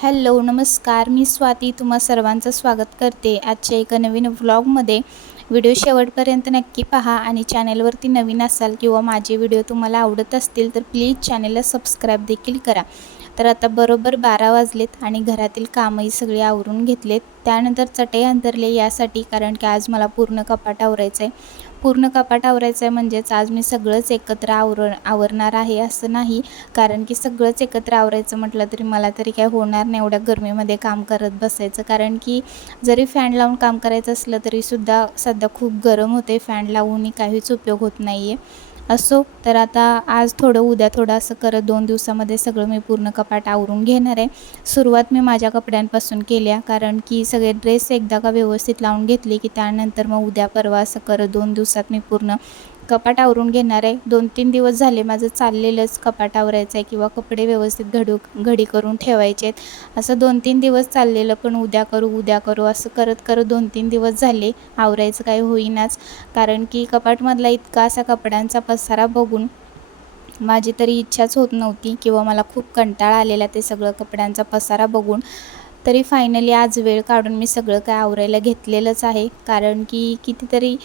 Hello नमस्कार. मी स्वाती. तुम्हा सर्वांचं स्वागत करते. आजच्या एका नवीन व्लॉगमध्ये व्हिडिओ शेवटपर्यंत नक्की पहा आणि चॅनेलवरती नवीन असाल किंवा माझे व्हिडिओ तुम्हाला आवडत असतील तर प्लीज चॅनेलला सबस्क्राईब देखील करा. तर आता बरोबर बारा वाजलेत आणि घरातील कामही सगळे आवरून घेतलेत. त्यानंतर चटई अंतरले यासाठी कारण की आज मला पूर्ण कपाट आवरायचं आहे पूर्ण कपाट आवरायचं आहे म्हणजेच आज मी सगळंच एकत्र आवर आवरणार आहे असं नाही. कारण की सगळंच एकत्र आवरायचं म्हटलं तरी मला तरी काय होणार नाही एवढ्या गरमीमध्ये काम करत बसायचं. कारण की जरी फॅन लावून काम करायचं असलं तरीसुद्धा सध्या खूप गरम होते फॅन लावूनही काहीच उपयोग होत नाही आहे असो तर आता आज थोडं उद्या थोडं असं करत दोन दिवसामध्ये सगळं मी पूर्ण कपाट आवरून घेणार आहे. सुरुवात मी माझ्या कपड्यांपासून केल्या कारण की सगळे ड्रेस एकदा का व्यवस्थित लावून घेतले की त्यानंतर मग उद्या परवा असं करत दोन दिवसात मी पूर्ण कपाट आवरून घेणार आहे. दोन तीन दिवस झाले माझं चाललेलंच कपाट आवरायचं आहे किंवा कपडे व्यवस्थित घडू घडी करून ठेवायचे आहेत. असं दोन तीन दिवस चाललेलं पण उद्या करू उद्या करू असं करत करत दोन तीन दिवस झाले. आवरायचं काही होईनाच. कारण की कपाटमधला इतका असा कपड्यांचा पसारा बघून माझी तरी इच्छाच होत नव्हती किंवा मला खूप कंटाळा आलेला ते सगळं कपड्यांचा पसारा बघून. तरी फायनली आज वेळ काढून मी सगळं काय आवरायला घेतलेलंच आहे. कारण की कितीतरी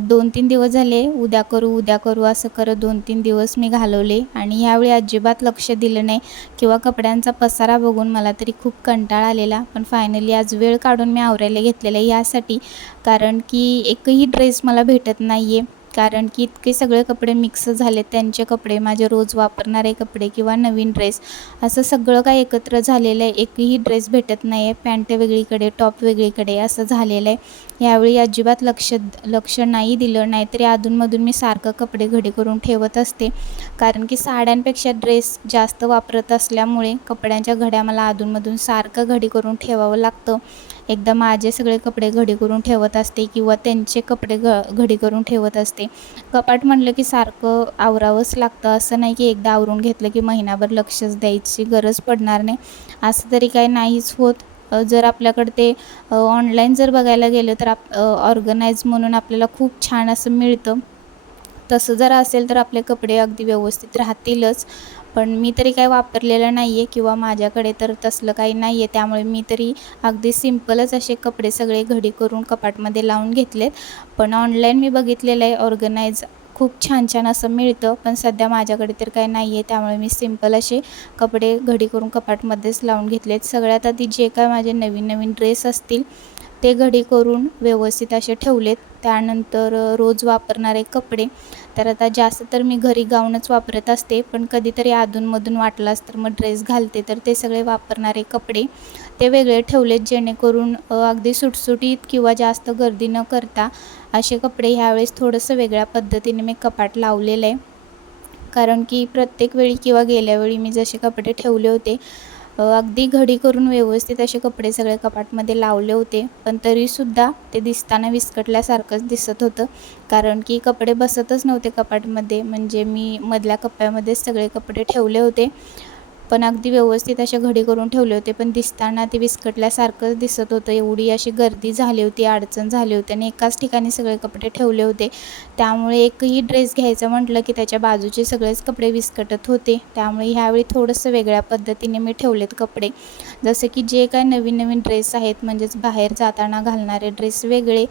दोन तीन दिवस झाले उद्या करू उद्या करू असं करत दोन तीन दिवस मी घालवले. आणि ह्यावेळी अजिबात लक्ष दिलं नाही किंवा कपड्यांचा पसारा बघून मला तरी खूप कंटाळा आलेला. पण फायनली आज वेळ काढून मी आवरायला घेतलेलं आहे यासाठी कारण की एकही ड्रेस मला भेटत नाही आहे कारण की इतके सगळे कपडे मिक्स झाले त्यांचे कपडे माझे रोज वापरणारे कपडे किंवा नवीन ड्रेस असं सगळं काय एकत्र झालेलं आहे. एकही ड्रेस भेटत नाही आहे पॅन्ट वेगळीकडे टॉप वेगळीकडे असं झालेलं आहे. यावेळी अजिबात लक्ष लक्ष नाही दिलं. नाहीतरी अधूनमधून मी सारखं कपडे घडी करून ठेवत असते. कारण की साड्यांपेक्षा ड्रेस जास्त वापरत असल्यामुळे कपड्यांच्या घड्या मला अधूनमधून सारखं घडी करून ठेवावं लागतं. एकदा माझे सगळे कपडे घडी करून ठेवत असते किंवा त्यांचे कपडे घ घडी करून ठेवत असते. कपाट म्हणलं की सारखं आवरावंच लागतं. असं नाही की एकदा आवरून घेतलं की महिनाभर लक्षच द्यायची गरज पडणार नाही. असं तरी काही नाहीच होत. जर आपल्याकडे ते ऑनलाईन जर बघायला गेलं तर आप ऑर्गनाईज म्हणून आपल्याला खूप छान असं मिळतं. तसं जर असेल तर आपले कपडे अगदी व्यवस्थित राहतीलच. पण मी तरी काही वापरलेलं नाही आहे किंवा माझ्याकडे तर तसलं काही नाही आहे त्यामुळे मी तरी अगदी सिम्पलच असे कपडे सगळे घडी करून कपाटमध्ये लावून घेतलेत. पण ऑनलाईन मी बघितलेलं आहे ऑर्गनाईज खूप छान छान असं मिळतं. पण सध्या माझ्याकडे तर काही नाही आहे त्यामुळे मी सिंपल असे कपडे घडी करून कपाटमध्येच लावून घेतलेत. सगळ्यात आधी जे काय माझे नवीन नवीन ड्रेस असतील ते घडी करून व्यवस्थित असे ठेवलेत. त्यानंतर रोज वापरणारे कपडे. तर आता जास्त तर मी घरी गाऊनच वापरत असते पण कधीतरी अधूनमधून वाटलास तर मग ड्रेस घालते. तर ते सगळे वापरणारे कपडे ते वेगळे ठेवलेत जेणेकरून अगदी सुटसुटीत किंवा जास्त गर्दी न करता असे कपडे ह्यावेळेस थोडंसं वेगळ्या पद्धतीने मी कपाट लावलेलं आहे. कारण की प्रत्येक वेळी किंवा गेल्या वेळी मी जसे कपडे ठेवले होते अगदी घडी करून व्यवस्थित असे कपडे सगळे कपाटमध्ये लावले होते पण तरीसुद्धा ते दिसताना विस्कटल्यासारखंच दिसत होतं. कारण की कपडे बसतच नव्हते कपाटमध्ये. म्हणजे मी मधल्या कप्प्यामध्येच सगळे कपडे ठेवले होते. पण अगदी व्यवस्थित असे घडी करून ठेवले होते पण दिसताना ते विस्कटल्यासारखंच दिसत होतं. एवढी अशी गर्दी झाली होती अडचण झाली होती आणि एकाच ठिकाणी सगळे कपडे ठेवले होते. त्यामुळे एकही ड्रेस घ्यायचं म्हटलं की त्याच्या बाजूचे सगळेच कपडे विस्कटत होते. त्यामुळे ह्यावेळी थोडंसं वेगळ्या पद्धतीने मी ठेवलेत कपडे. जसं की जे काय नवीन नवीन ड्रेस आहेत म्हणजेच बाहेर जाताना घालणारे ड्रेस वेगळे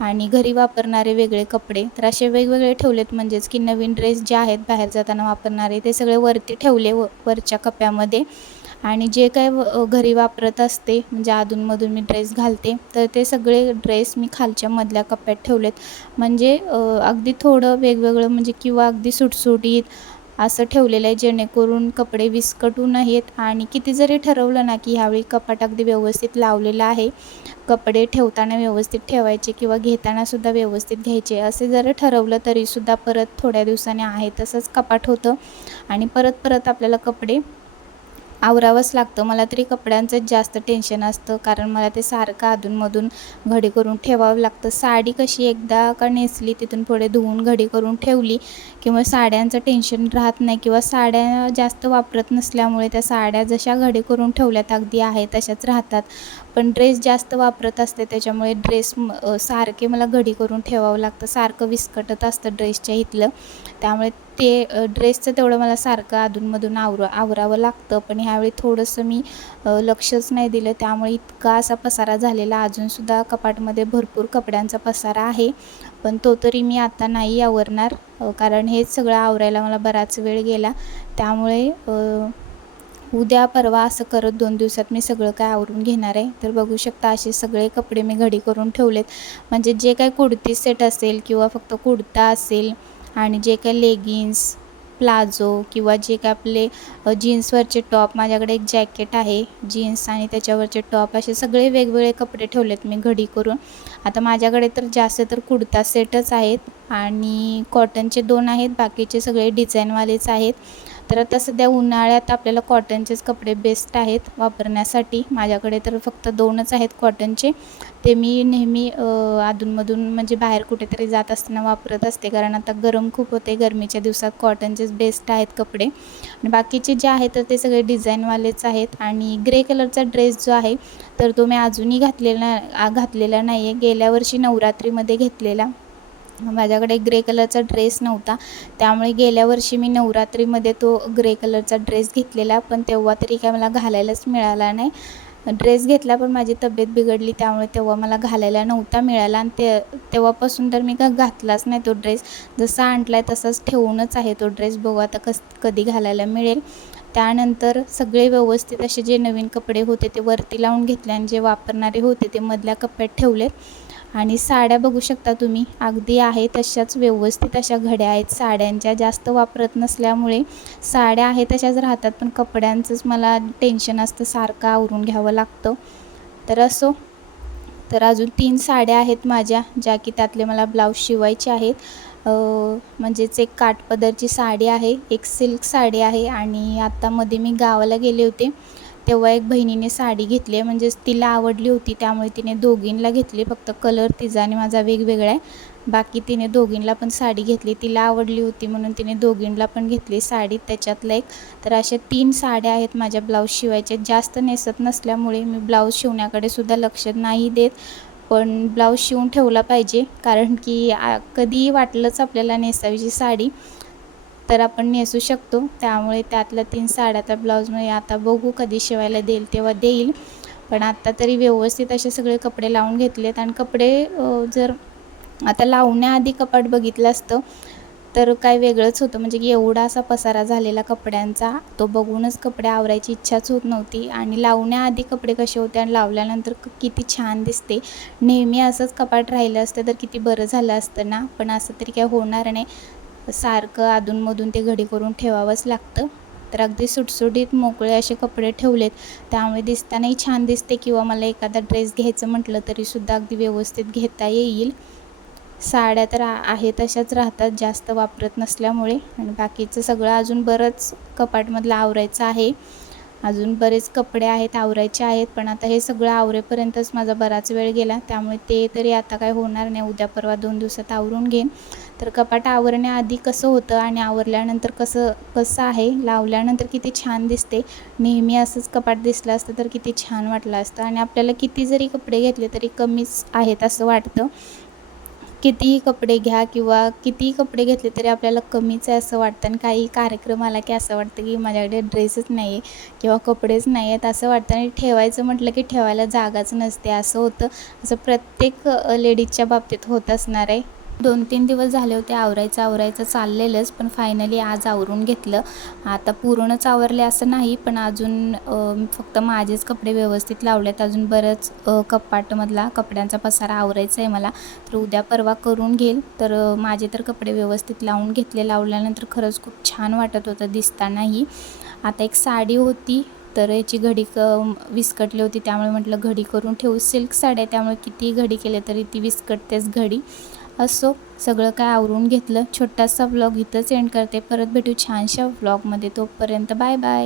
आणि घरी वापरणारे वेगळे कपडे. तर असे वेगवेगळे ठेवलेत म्हणजेच की नवीन ड्रेस जे आहेत बाहेर जाताना वापरणारे ते सगळे वरती ठेवले व वरच्या कप्प्यामध्ये. आणि जे काय घरी वापरत असते म्हणजे अधूनमधून मी ड्रेस घालते तर ते सगळे ड्रेस मी खालच्या मधल्या कप्प्यात ठेवलेत. म्हणजे अगदी थोडं वेगवेगळं म्हणजे किंवा अगदी सुटसुटीत असं ठेवलेलं आहे जेणेकरून कपडे विस्कटू नयेत आणि किती जरी ठरवलं ना की ह्यावेळी कपाट अगदी व्यवस्थित लावलेलं आहे. कपडे ठेवताना व्यवस्थित ठेवायचे किंवा घेतानासुद्धा व्यवस्थित घ्यायचे. असे जर ठरवलं तरीसुद्धा परत थोड्या दिवसाने आहे तसंच कपाट होतं. आणि परत परत आपल्याला कपडे आवरावंच लागतं. मला तरी कपड्यांचंच जास्त टेन्शन असतं. कारण मला ते सारखं अधूनमधून घडी करून ठेवावं लागतं. साडी कशी एकदा का नेसली तिथून पुढे धुवून घडी करून ठेवली किंवा साड्यांचं टेन्शन राहत नाही किंवा साड्या जास्त वापरत नसल्यामुळे त्या साड्या जशा घडी करून ठेवल्यात अगदी आहे तशाच राहतात. पण ड्रेस जास्त वापरत असते त्याच्यामुळे ड्रेस सारखे मला घडी करून ठेवावं लागतं. सारखं विस्कटत असतं ड्रेसच्या इथलं. त्यामुळे ते ड्रेसचं तेवढं मला सारखं अधूनमधून आवर आवरावं लागतं. पण ह्यावेळी थोडंसं मी लक्षच नाही दिलं. त्यामुळे इतका असा पसारा झालेला. अजूनसुद्धा कपाटमध्ये भरपूर कपड्यांचा पसारा आहे. पण तो तरी मी आता नाही आवरणार कारण हेच सगळं आवरायला मला बराच वेळ गेला. त्यामुळे उद्या परवा असं करत दोन दिवसात मी सगळं काय आवरून घेणार आहे. तर बघू शकता असे सगळे कपडे मी घडी करून ठेवलेत. म्हणजे जे काय कुडती सेट असेल किंवा फक्त कुडता असेल आणि जे काय लेगिन्स प्लाझो किंवा जे काय आपले जीन्सवरचे टॉप माझ्याकडे एक जॅकेट आहे जीन्स आणि त्याच्यावरचे टॉप असे सगळे वेगवेगळे कपडे ठेवलेत मी घडी करून. आता माझ्याकडे तर जास्त तर कुडता सेटच आहेत आणि कॉटनचे दोन आहेत बाकीचे सगळे डिझाईनवालेच आहेत. तर आता सध्या उन्हाळ्यात आपल्याला कॉटनचेच कपडे बेस्ट आहेत वापरण्यासाठी. माझ्याकडे तर फक्त दोनच आहेत कॉटनचे ते मी नेहमी अधूनमधून म्हणजे बाहेर कुठेतरी जात असताना वापरत असते. कारण आता गरम खूप होते गरमीच्या दिवसात कॉटनचेच बेस्ट आहेत कपडे. आणि बाकीचे जे आहेत तर ते सगळे डिझाईनवालेच आहेत. आणि ग्रे कलरचा ड्रेस जो आहे तर तो मी अजूनही घातलेला घातलेला नाही आहे गेल्या वर्षी नवरात्रीमध्ये घेतलेला. माझ्याकडे ग्रे कलरचा ड्रेस नव्हता. त्यामुळे गेल्या वर्षी मी नवरात्रीमध्ये तो ग्रे कलरचा ड्रेस घेतलेला पण तेव्हा तरी काय मला घालायलाच मिळाला नाही. ड्रेस घेतला पण माझी तब्येत बिघडली त्यामुळे तेव्हा मला घालायला नव्हता मिळाला. आणि ते तेव्हापासून तर मी का घातलाच नाही तो ड्रेस. जसा आणला आहे तसाच ठेवूनच आहे तो ड्रेस. बघू आता कस कधी घालायला मिळेल. त्यानंतर सगळे व्यवस्थित असे जे नवीन कपडे होते ते वरती लावून घेतले आणि जे वापरणारे होते ते मधल्या कप्प्यात ठेवलेत. आणि साड्या बघू शकता तुम्ही. अगदी आहे तशाच व्यवस्थित अशा घड्या आहेत. साड्यांच्या जास्त वापरत नसल्यामुळे साड्या आहेत तशाच राहतात पण कपड्यांचंच मला टेन्शन असतं सारखं आवरून घ्यावं लागतं. तर असो. तर अजून तीन साड्या आहेत माझ्या ज्या की त्यातले मला ब्लाऊज शिवायचे आहेत. म्हणजेच एक काठपदरची साडी आहे एक सिल्क साडी आहे आणि आत्तामध्ये मी गावाला गेले होते. तेव्हा एक बहिणीने साडी घेतली आहे. म्हणजेच तिला आवडली होती त्यामुळे तिने दोघींना घेतली. फक्त कलर तिचा आणि माझा वेगवेगळा आहे. बाकी तिने दोघींना पण साडी घेतली. तिला आवडली होती म्हणून तिने दोघींना पण घेतली साडी. त्याच्यातलं एक तर अशा तीन साड्या आहेत माझ्या ब्लाऊज शिवायच्या. जास्त नेसत नसल्यामुळे मी ब्लाऊज शिवण्याकडे सुद्धा लक्ष नाही देत. पण ब्लाऊज शिवून ठेवला पाहिजे. कारण की कधीही वाटलंच आपल्याला नेसावीची साडी. तर आपण नेसू शकतो. त्यामुळे त्यातलं तीन साड्याचा ब्लाऊज मी आता बघू कधी शिवायला देईल तेव्हा देईल. पण आत्ता तरी व्यवस्थित असे सगळे कपडे लावून घेतलेत आणि कपडे जर आता लावण्याआधी कपाट बघितलं असतं तर काय वेगळंच होतं. म्हणजे की एवढा असा पसारा झालेला कपड्यांचा तो बघूनच कपडे आवरायची इच्छाच होत नव्हती. आणि लावण्याआधी कपडे कसे होते आणि लावल्यानंतर किती छान दिसते. नेहमी असंच कपाट राहिलं असतं तर किती बरं झालं असतं ना. पण असं तरी काय होणार नाही. सारखं अधूनमधून ते घडी करून ठेवावंच लागतं. तर अगदी सुटसुटीत मोकळे असे कपडे ठेवलेत. त्यामुळे दिसतानाही छान दिसते किंवा मला एखादा ड्रेस घ्यायचं म्हटलं तरीसुद्धा अगदी व्यवस्थित घेता येईल. साड्या तर आहे तशाच राहतात जास्त वापरत नसल्यामुळे. आणि बाकीचं सगळं अजून बरंच कपाटमधलं आवरायचं आहे. अजून बरेच कपडे आहेत आवरायचे आहेत. पण आता हे सगळं आवरेपर्यंतच माझा बराच वेळ गेला. त्यामुळे ते तरी आता काय होणार नाही. उद्या परवा दोन दिवसात आवरून घेईन. तर कपाट आवरण्याआधी कसं होतं आणि आवरल्यानंतर कसं कसं आहे लावल्यानंतर किती छान दिसते नेहमी असंच कपाट दिसलं असतं तर किती छान वाटलं असतं. आणि आपल्याला किती जरी कपडे घेतले तरी कमीच आहेत असं वाटतं. कितीही कपडे घ्या किंवा कितीही कपडे घेतले तरी आपल्याला कमीच आहे असं वाटतं. आणि काही कार्यक्रम आला की असं वाटतं की माझ्याकडे ड्रेसच नाही आहे किंवा कपडेच नाही आहेत असं वाटतं. आणि ठेवायचं म्हटलं की ठेवायला जागाच नसते. असं होतं. असं प्रत्येक लेडीजच्या बाबतीत होत असणार आहे. दोन तीन दिवस झाले होते आवरायचं आवरायचं चाललेलंच पण फायनली आज आवरून घेतलं. आता पूर्णच आवरले असं नाही पण अजून फक्त माझेच कपडे व्यवस्थित लावलेत. अजून बरंच कपाटमधला कपड्यांचा पसारा आवरायचा आहे मला. तर उद्या परवा करून घेईल. तर माझे तर कपडे व्यवस्थित लावून घेतले. लावल्यानंतर खरंच खूप छान वाटत होतं दिसतानाही. आता एक साडी होती तर याची घडी क विस्कटली होती. त्यामुळे म्हटलं घडी करून ठेवू. सिल्क साड्या त्यामुळे किती घडी केले तरी ती विस्कटतेच घडी. असो सगळं काय आवरून घेतलं छोटासा व्लॉग इथंच एंड करते. परत भेटू छानशा व्लॉगमध्ये तोपर्यंत बाय बाय